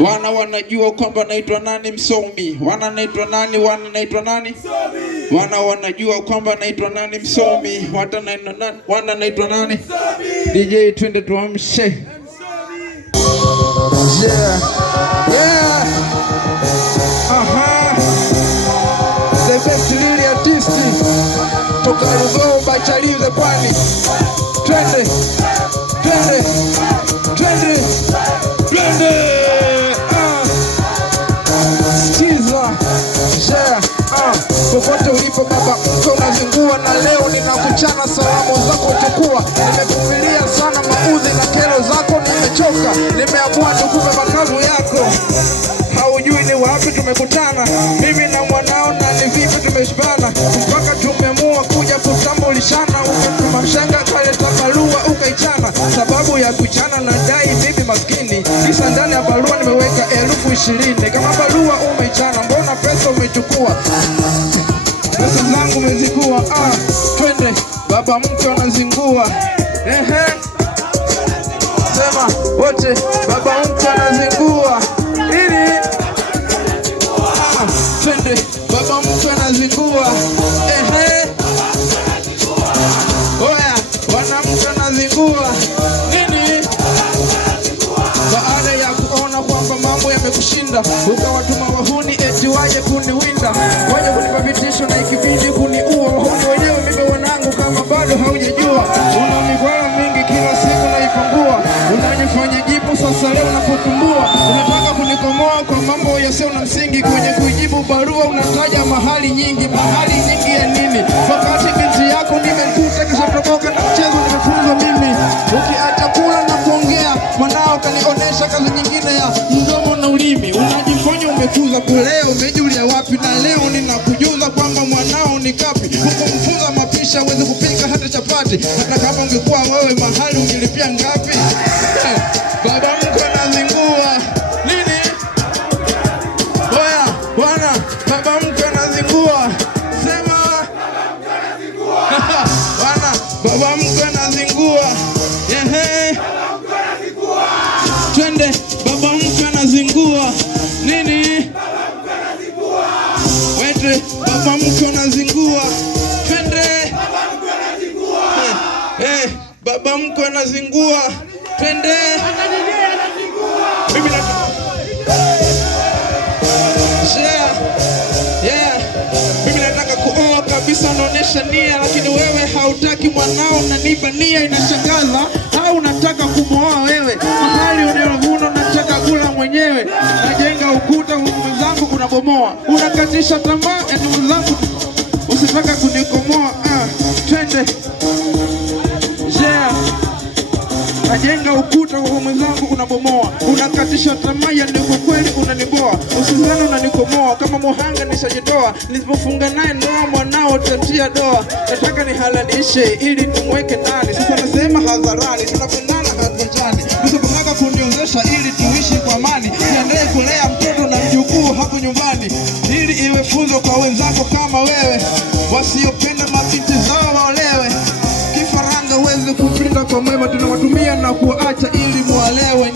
wanajua kwamba naitwa nani msomi. Naitwa nani? Naitwa nani? Wanajua kwamba naitwa nani msomi. Naitwa nani? DJ twende tuamshe. Yeah. Yeah. The best really artist. Toka Rugomba Chalize Pwani. Twende. Twende. Twende. Twende. Popote ulipo baba mko unazingua, na leo ninakuchana salamu zako chukua. Nimevumilia sana maudhi na kero zako, nimechoka, nimeamua nikupe makavu yako. Haujui ni wapi tumekutana, mimi na mwanao, na ni vipi tumeshibana, mpaka tumeamua kuja kutambulishana. Ukatuma mshanga kaleta barua ukaichana, sababu ya kuchana na dai mimi maskini, kisa ndani ya barua nimeweka 20,000. Kama barua umeichana, mbona pesa umechukua? Pesa zangu umezikua. Twende baba mke anazingua. Sema wote baba mke anazingua. Twende baba mke anazingua. Oya wanamke anazingua. Nini? Baada ya kuona kwamba mambo yamekushinda, ukawatuma wahuni eti waje kuniwinda, waje kunipa vitisho na ikibidi kuniua. Wahuni wenyewe mimi wanangu, kama bado haujajua. Una migwara mingi kila siku naipangua, unanifanya jibu sasa leo nakukumbua. Unataka kunikomoa kwa mambo yasio na msingi, kwenye kujibu barua unataja mahali nyingi. Mahali nyingi ya nini? Wakati binti yako nimekuta kisha toboka na mchezo nimefunza mimi. Ukiacha kula na kuongea, mwanao kanionesha kazi nyingine ya mdomo na ulimi. Unajifanya umekuza kulea, umejulia wapi? Na leo ninakujuza kwamba mwanao ni kapi. Hukumfunza mapisha aweze kupika hata chapati, hata kama ungekuwa wewe mahali ungelipia ngapi? Baba mko anazingua. Nini? Oya bwana, baba mko anazingua. Sema baba mko anazingua. Bwana baba mko anazingua. Baba mko anazingua. Twende baba mko anazingua. Nini? Baba mko anazingua. Wende baba mko anazingua. Twende baba mko anazingua. Baba mko anazingua. Twende. Mimi mimi nataka kuoa kabisa, unaonesha nia, lakini wewe hautaki mwanao, unanipa nia. Inashangaza, au unataka kumwoa wewe? Mahali unayovuna unataka kula mwenyewe. Najenga ukuta, ndugu zangu unabomoa. Unakatisha tamaa, ndugu zangu usitaka kunikomoa. Twende. Najenga ukuta kwa mwenzangu unabomoa. Unakatisha tamaa, ya niko kweli unaniboa. Usizana unanikomoa, kama muhanga nishajitoa. Nilipofunga naye ndoa mwanao tatia doa. Nataka nihalalishe ili nimweke ndani. Sasa nasema hadharani, tunapendana hadharani. Usipotaka kuniozesha ili tuishi kwa amani. Niendelee kulea mtoto na mjukuu hapo nyumbani, ili iwe funzo kwa wenzako kama wewe, wasiopenda mabinti zao waolewe. Kifaranga uweze kupinda kwa mwema, tunawatumia na kuacha ili muwalewe.